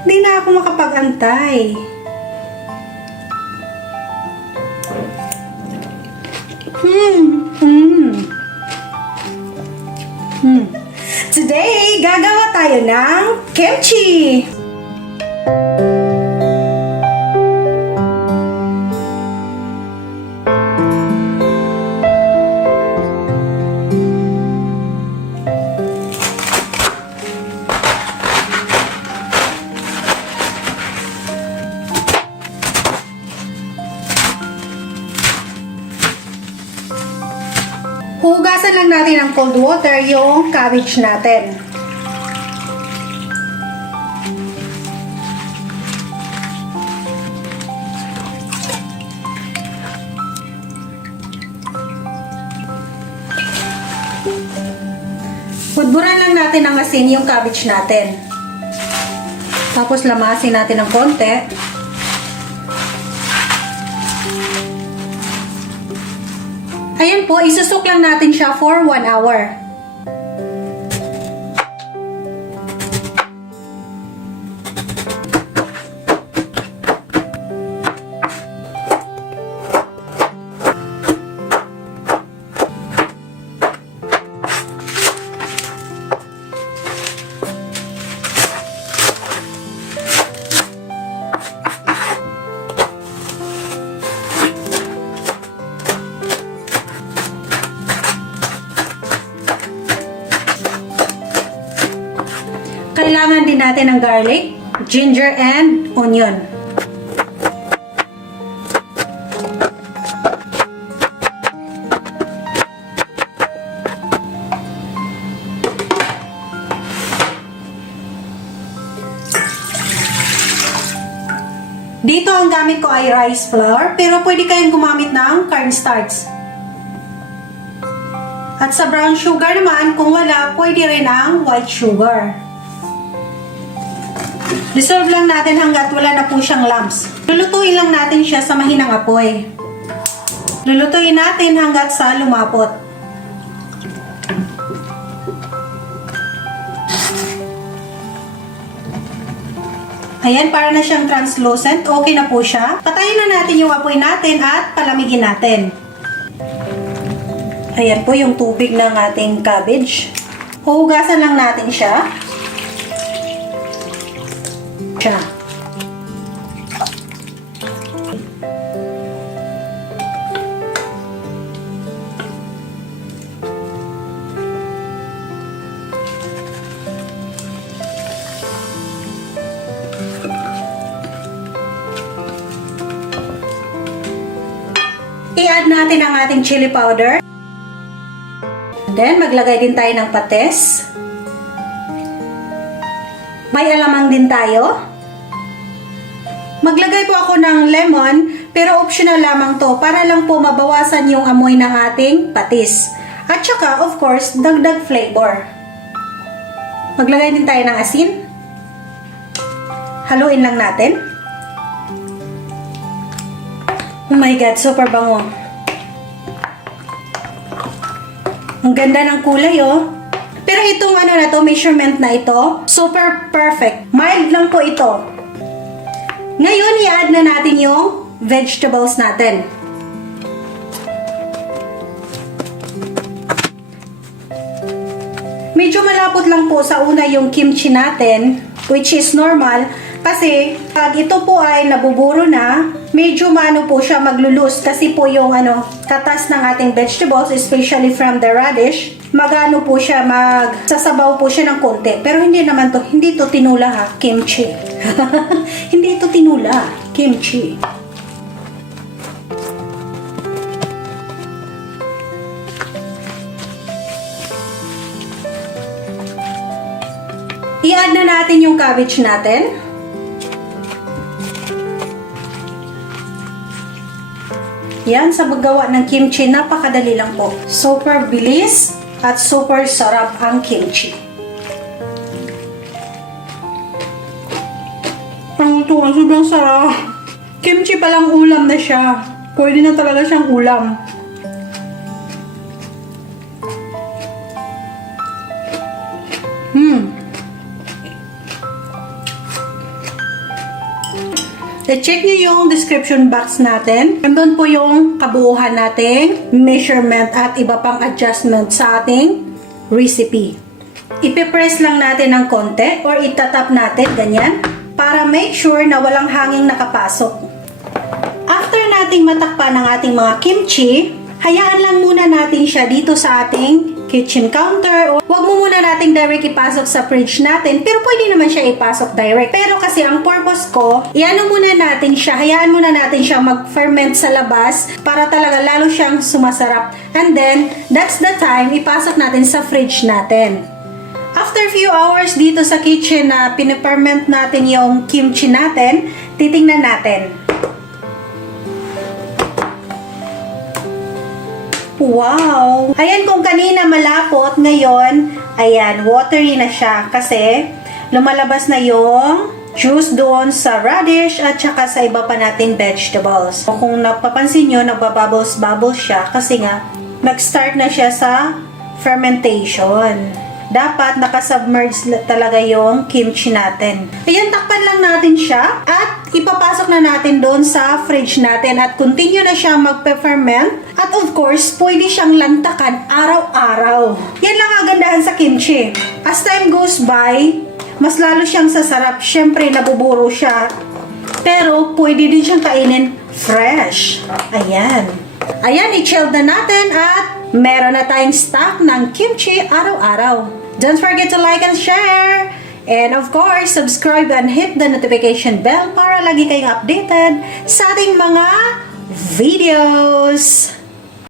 Hindi na ako makapag-antay. Today, gagawa tayo ng kimchi! Hugasan lang natin ng cold water yung cabbage natin. Budburan lang natin ng asin yung cabbage natin. Tapos lamasin natin ng konti. Ayan po, isusok lang natin siya for 1 hour. Kailangan din natin ng garlic, ginger, and onion. Dito ang gamit ko ay rice flour, pero pwede kayong gumamit ng cornstarch. At sa brown sugar naman, kung wala, pwede rin ang white sugar. Dissolve lang natin hanggat wala na po siyang lumps. Lulutuin lang natin siya sa mahinang apoy. Lulutuin natin hanggat sa lumapot. Ayan, para na siyang translucent. Okay na po siya. Patayin na natin yung apoy natin at palamigin natin. Ayan po yung tubig ng ating cabbage. Huhugasan lang natin siya. Siya. I-add natin ang ating chili powder. Then, maglagay din tayo ng patis. May alamang din tayo. Maglagay po ako ng lemon, pero optional lamang to para lang po mabawasan yung amoy ng ating patis. At saka, of course, dagdag flavor. Maglagay din tayo ng asin. Haluin lang natin. Oh my God, super bango. Ang ganda ng kulay, oh. Pero itong ano na to, measurement na ito, super perfect. Mild lang po ito. Ngayon, i-add na natin yung vegetables natin. Medyo malapot lang po sa una yung kimchi natin, which is normal, kasi pag ito po ay nabuburo na, medyo maano po siya maglulus kasi po yung katas ng ating vegetables, especially from the radish, magano po siya, magsasabaw po siya ng konti. Pero hindi naman to, hindi to tinula ha, kimchi. Hindi ito tinula, kimchi. I-add na natin yung cabbage natin. Yan, sa paggawa ng kimchi, napakadali lang po. Super bilis at super sarap ang kimchi. Ang tuwa, sobrang sarap. Kimchi palang ulam na siya. Pwede na talaga siyang ulam. I-check nyo yung description box natin. Nandun po yung kabuuhan nating measurement at iba pang adjustment sa ating recipe. Ipipress lang natin ng konti or itatap natin ganyan para make sure na walang hanging nakapasok. After nating matakpan ng ating mga kimchi, hayaan lang muna natin siya dito sa ating kitchen counter o wag mo muna nating direct ipasok sa fridge natin, pero pwede naman siya ipasok direct. Pero kasi ang purpose ko, iano muna natin siya, hayaan muna natin siya mag-ferment sa labas para talaga lalo siyang sumasarap. And then, that's the time ipasok natin sa fridge natin. After few hours dito sa kitchen na piniferment natin yung kimchi natin, titingnan natin. Wow! Ayan, kung kanina malapot, ngayon, ayan, watery na siya kasi lumalabas na yung juice doon sa radish at saka sa iba pa nating vegetables. Kung napapansin nyo, nagbabubbles-bubbles siya kasi nga, nag-start na siya sa fermentation. Dapat nakasubmerge talaga yung kimchi natin. Ayan, takpan lang natin siya at ipapasok na natin doon sa fridge natin at continue na siya magpe-ferment. At of course, pwede siyang lantakan araw-araw. Yan lang ang gandahan sa kimchi. As time goes by, mas lalo siyang sasarap. Siyempre, nabuburo siya. Pero, pwede din siyang kainin fresh. Ayan. Ayan, i-chill na natin at meron na tayong stock ng kimchi araw-araw. Don't forget to like and share. And of course, subscribe and hit the notification bell para lagi kayong updated sa ating mga videos.